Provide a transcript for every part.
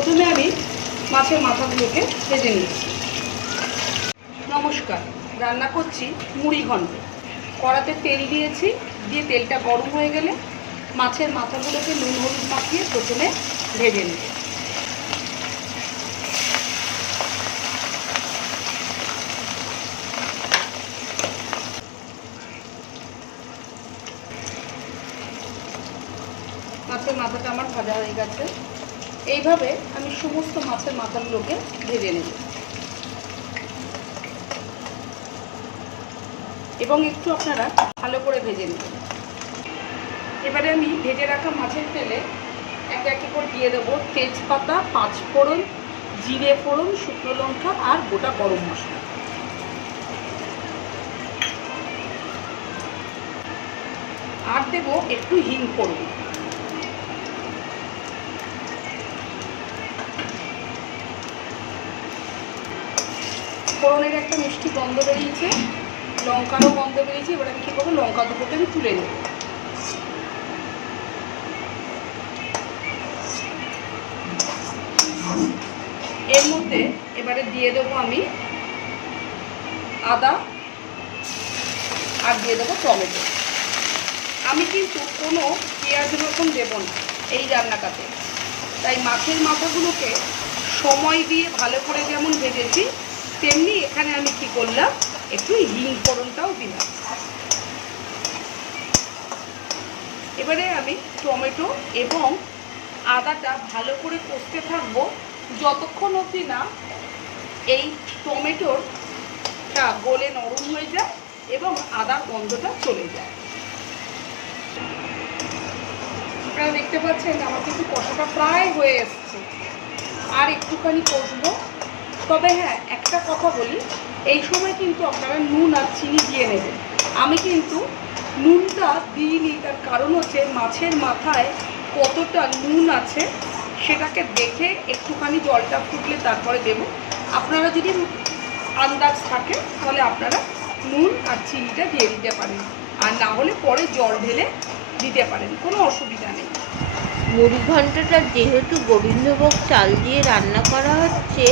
প্রথমে আমি মাছের মাথাগুলোকে ভেজে নিচ্ছি। নমস্কার, রান্না করছি মুড়ি ঘন্ট। কড়াতে তেল দিয়েছি, দিয়ে তেলটা গরম হয়ে গেলে মাছের মাথাগুলোকে নুন হলুদ মাখিয়ে প্রথমে ভেজে নিই মাছের মাথাটা আমার ভাজা হয়ে গেছে। এইভাবে আমি সমস্ত মাছের মাথাগুলোকে ভেজে নেব। এবং একটু আপনারা ভালো করে ভেজে নেবেন। এবারে আমি ভেজে রাখা মাছের তেলে এক একে করে দিয়ে দেবো তেজপাতা পাঁচ ফোড়ন জিরে ফোড়ন, শুকনো লঙ্কা আর গোটা গরম মশলা। আর দেবো একটু হিং ফোড়ন। একটা মিষ্টি গন্ধ বেরিয়েছে, লঙ্কারও গন্ধ বেরিয়েছে, এবার আমি কী করব, লঙ্কা দুটোকে আমি তুলে নেব। এর মধ্যে এবারে দিয়ে দেবো আমি আদা আর দিয়ে দেবো টমেটো। আমি কিন্তু কোনো পেঁয়াজ রসুন দেবো না এই রান্নাটাতে। তাই মাছের মাথাগুলোকে সময় দিয়ে ভালো করে যেমন ভেজেছি তেমনি এখানে আমি কি করলাম, একটু হিং ফোড়নটাও দিলাম। এবারে আমি টমেটো এবং আদাটা ভালো করে কষতে থাকব। যতক্ষণ অবধি না এই টমেটোরটা গলে নরম হয়ে যায় এবং আদার গন্ধটা চলে যায়। আপনারা দেখতে পাচ্ছেন, আমার কিন্তু কষাটা প্রায় হয়ে এসছে। আর একটুখানি কষবো। তবে হ্যাঁ একটা কথা বলি, এই সময় কিন্তু আপনারা নুন আর চিনি দিয়ে নেবেন। আমি কিন্তু নুনটা দিইনি, তার কারণ হচ্ছে মাছের মাথায় কতটা নুন আছে সেটাকে দেখে একটুখানি জলটা ফুটলে তারপরে দেব। আপনারা যদি আন্দাজ থাকে, তাহলে আপনারা নুন আর চিনিটা দিয়ে দিতে পারেন। আর না হলে পরে জল ঢেলে দিতে পারেন, কোনো অসুবিধা নেই। মুড়ি ঘন্টটা যেহেতু গোবিন্দভোগ চাল দিয়ে রান্না করা হচ্ছে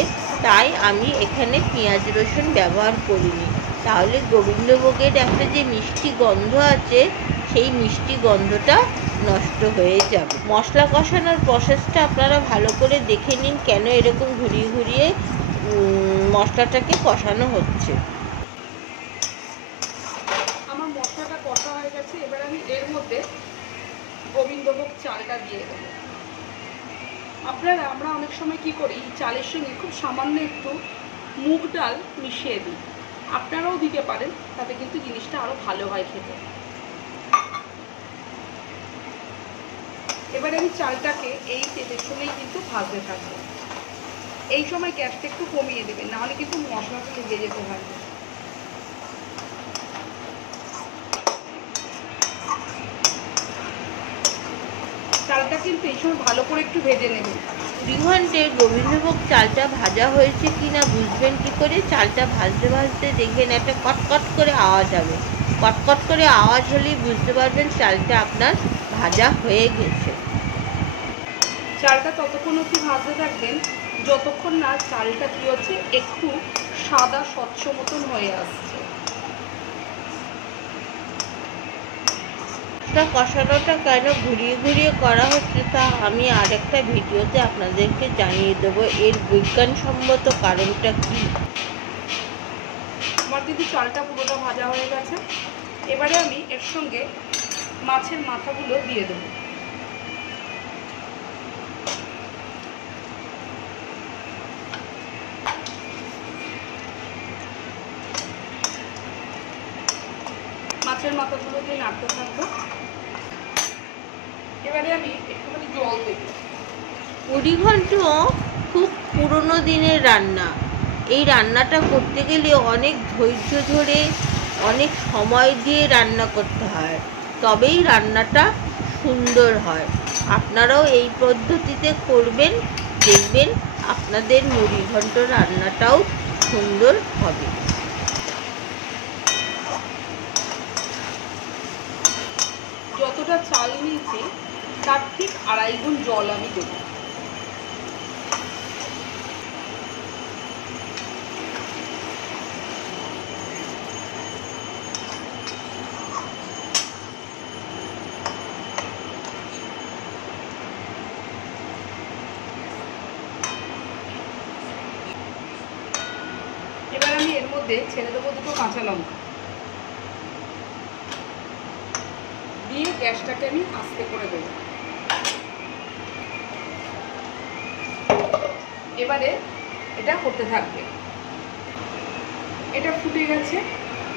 তাই আমি এখানে পেঁয়াজ রসুন ব্যবহার করিনি। তাহলে গোবিন্দভোগের একটা যে মিষ্টি গন্ধ আছে, সেই মিষ্টি গন্ধটা নষ্ট হয়ে যাবে। মশলা কষানোর প্রসেসটা আপনারা ভালো করে দেখে নিন কেন এরকম ঘুরিয়ে ঘুরিয়ে মশলাটাকে কষানো হচ্ছে। আমার মশলাটা কষা হয়ে গেছে, এবার আমি এর মধ্যে গোবিন্দভোগ চালটা দিয়ে দেবো। আপনারা, আমরা অনেক সময় কি করি, চালের সঙ্গে খুব সামান্য একটু মুগ ডাল মিশিয়ে দিই। আপনারাও দিতে পারেন, তাতে কিন্তু জিনিসটা আরও ভালো হয় খেতে। এবারে আমি চালটাকে এই তেলের সঙ্গেই কিন্তু ভাজতে থাকব। এই সময় গ্যাসটা একটু কমিয়ে দেবেন, নাহলে কিন্তু মশলাটা লেগে যেতে পারবে চালটা কিন্তু এই সময় ভালো করে একটু ভেজে নেবেন। মুড়ি ঘন্টের গোবিন্দভোগ চালটা ভাজা হয়েছে কি না বুঝবেন কি করে? চালটা ভাজতে ভাজতে দেখবেন একটা কটকট করে আওয়াজ হবে। কটকট করে আওয়াজ হলেই বুঝতে পারবেন চালটা আপনার ভাজা হয়ে গেছে। চালটা ততক্ষণ অবধি ভাজতে থাকবেন। যতক্ষণ না চালটা কি হচ্ছে একটু সাদা স্বচ্ছ মতন হয়ে আসছে। তা কষানোটা কেন ঘুরিয়ে ঘুরিয়ে করা হচ্ছে তা আমি আরেকটা ভিডিওতে আপনাদেরকে জানিয়ে দেবো। এর বিজ্ঞানসম্মত কারণটা কী? আমার দিদি চালটা পুরোটা ভাজা হয়ে গেছে। এবারে আমি এর সঙ্গে মাছের মাথাগুলো দিয়ে দেবো। মাছের মাথাগুলো দিয়ে নাড়তে থাকব। এবারে আমি একটুখানি জল দেবো। মুড়ি ঘন্ট খুব পুরনো দিনের রান্না। এই রান্নাটা করতে গেলে অনেক ধৈর্য ধরে অনেক সময় দিয়ে রান্না করতে হয়। তবেই রান্নাটা সুন্দর হয়। আপনারাও এই পদ্ধতিতে করবেন দেখবেন আপনাদের মুড়ি ঘন্ট রান্নাটাও সুন্দর হবে। যতটা চাল নিয়েছি তার ঠিক আড়াই গুণ জল আমি দেবো। এবার আমি এর মধ্যে ছেড়ে দেবো দুটো কাঁচা লঙ্কা। দিয়ে গ্যাসটাকে আমি আস্তে করে দেবো। এবারে এটা করতে থাকবে। এটা ফুটে গেছে।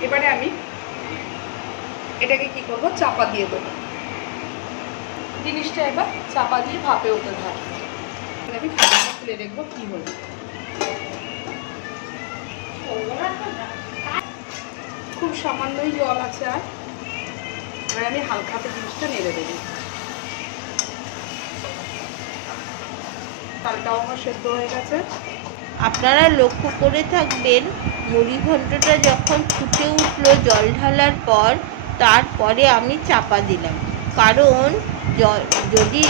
এবারে আমি এটাকে কি করব? চাপা দিয়ে দেবো। জিনিসটা এবার চাপা দিয়ে ভাপে হতে থাকবে। আমি ঢাকনাটা খুলে দেখব কি হলো। খুব সামান্যই জল আছে আর। আমি হালকা হাতে জিনিসটা নেড়ে দেবো। আমার সেদ্ধ হয়ে গেছে। আপনারা লক্ষ্য করে থাকবেন মুড়ি ঘন্টটা যখন ফুটে উঠল জল ঢালার পর, তারপরে আমি চাপা দিলাম। কারণ যদি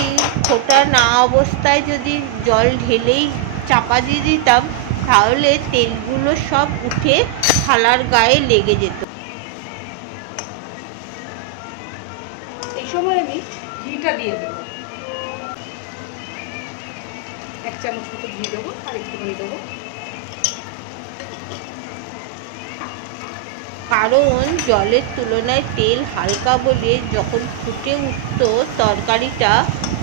ফোটা না অবস্থায় যদি জল ঢেলেই চাপা দিয়ে দিতাম, তাহলে তেলগুলো সব উঠে থালার গায়ে লেগে যেত। এই সময় আমি ঘিটা দিয়ে দেবো। এক চামচ মতো ঘি দেবো আর একটুখানি দেবো। কারণ জলের তুলনায় তেল হালকা বলে যখন ফুটে উঠতো তরকারিটা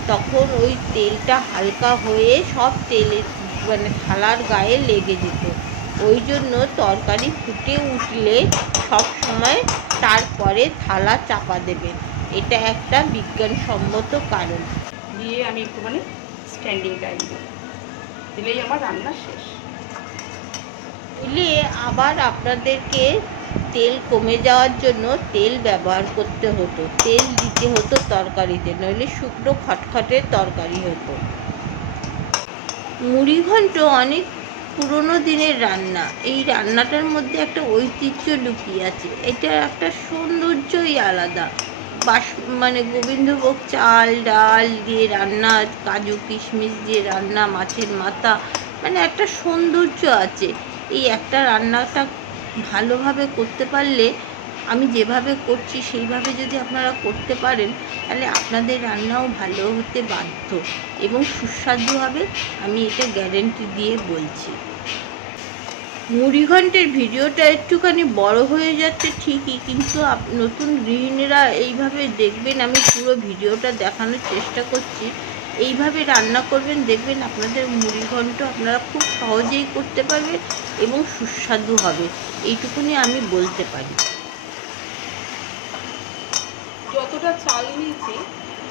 তখন ওই তেলটা হালকা হয়ে সব তেলের মানে থালার গায়ে লেগে যেত। ওই জন্য তরকারি ফুটে উঠলে সব সময় তারপরে থালা চাপা দেবেন এটা একটা বিজ্ঞানসম্মত কারণ। দিয়ে আমি একটুখানি স্ট্যান্ডিং টাইম দেবো। দিলেই আমার রান্না শেষ। দিলে আবার আপনাদেরকে তেল কমে যাওয়ার জন্য তেল ব্যবহার করতে হতো। তেল দিতে হতো তরকারিতে, নইলে শুকনো খটখটের তরকারি হতো। মুড়িঘণ্ট অনেক পুরনো দিনের রান্না। এই রান্নাটার মধ্যে একটা ঐতিহ্য লুকিয়ে আছে। এটার একটা সৌন্দর্যই আলাদা। বাস মানে গোবিন্দভোগ চাল, ডাল দিয়ে রান্না, কাজু, কিশমিশ দিয়ে রান্না, মাছের মাথা মানে একটা সৌন্দর্য আছে। এই একটা রান্নাটা ভালোভাবে করতে পারলে, আমি যেভাবে করছি সেইভাবে যদি আপনারা করতে পারেন, তাহলে আপনাদের রান্নাও ভালো হতে বাধ্য এবং সুস্বাদু হবে, আমি এটা গ্যারেন্টি দিয়ে বলছি। মুড়িঘণ্টের ভিডিওটা একটুখানি বড় হয়ে যাচ্ছে ঠিকই, কিন্তু নতুন গৃহিণীরা এইভাবে দেখবেন, আমি পুরো ভিডিওটা দেখানোর চেষ্টা করছি। এইভাবে রান্না করবেন, দেখবেন আপনাদের মুড়িঘণ্ট আপনারা খুব সহজেই করতে পারবেন এবং সুস্বাদু হবে। এইটুকুনি আমি বলতে পারি। যতটা চাল নিয়েছি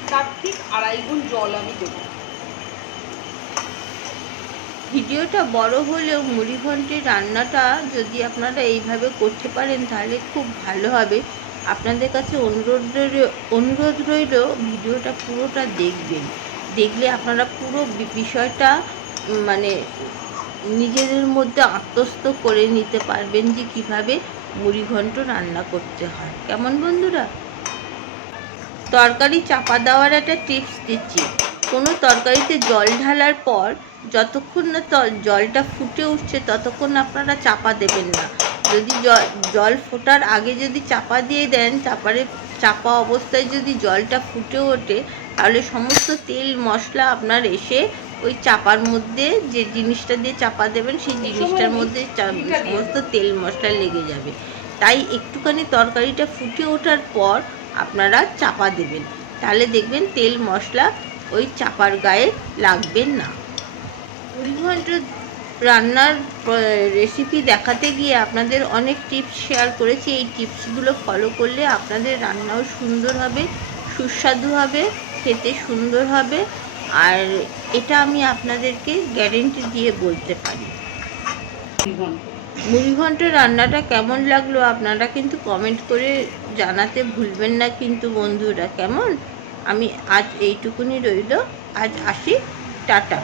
তার ঠিক আড়াই গুণ জল আমি দেবো। ভিডিওটা বড় হলেও মুড়িঘণ্টের রান্নাটা যদি আপনারা এইভাবে করতে পারেন, তাহলে খুব ভালো হবে। আপনাদের কাছে অনুরোধ অনুরোধ রইল ভিডিওটা পুরোটা দেখবেন। দেখলে আপনারা পুরো বিষয়টা মানে নিজেদের মধ্যে আত্মস্থ করে নিতে পারবেন যে কীভাবে মুড়িঘণ্ট রান্না করতে হয়। কেমন বন্ধুরা? তরকারি চাপা দেওয়ার একটা টিপস দিচ্ছি। কোনো তরকারিতে জল ঢালার পর যতক্ষণ না জলটা ফুটে উঠছে ততক্ষণ আপনারা চাপা দেবেন না। যদি জল জল ফোটার আগে যদি চাপা দিয়ে দেন চাপারে চাপা অবস্থায় যদি জলটা ফুটে ওঠে তাহলে সমস্ত তেল মশলা আপনার এসে ওই চাপার মধ্যে যে জিনিসটা দিয়ে চাপা দেবেন সেই জিনিসটার মধ্যে সমস্ত তেল মশলা লেগে যাবে। তাই একটুখানি তরকারিটা ফুটে ওঠার পর আপনারা চাপা দেবেন। তাহলে দেখবেন তেল মশলা ওই চাপার গায়ে লাগবে না। মুড়িঘণ্ট রান্নার রেসিপি দেখাতে গিয়ে আপনাদের অনেক টিপস শেয়ার করেছি। এই টিপসগুলো ফলো করলে আপনাদের রান্নাও সুন্দর হবে সুস্বাদু হবে খেতে সুন্দর হবে। আর এটা আমি আপনাদেরকে গ্যারেন্টি দিয়ে বলতে পারি। ঘন্ট। মুড়িঘণ্ট রান্নাটা কেমন লাগল আপনারা কিন্তু কমেন্ট করে জানাতে ভুলবেন না কিন্তু বন্ধুরা কেমন? আমি আজ এইটুকুনি রইল। আজ আসি। টাটা।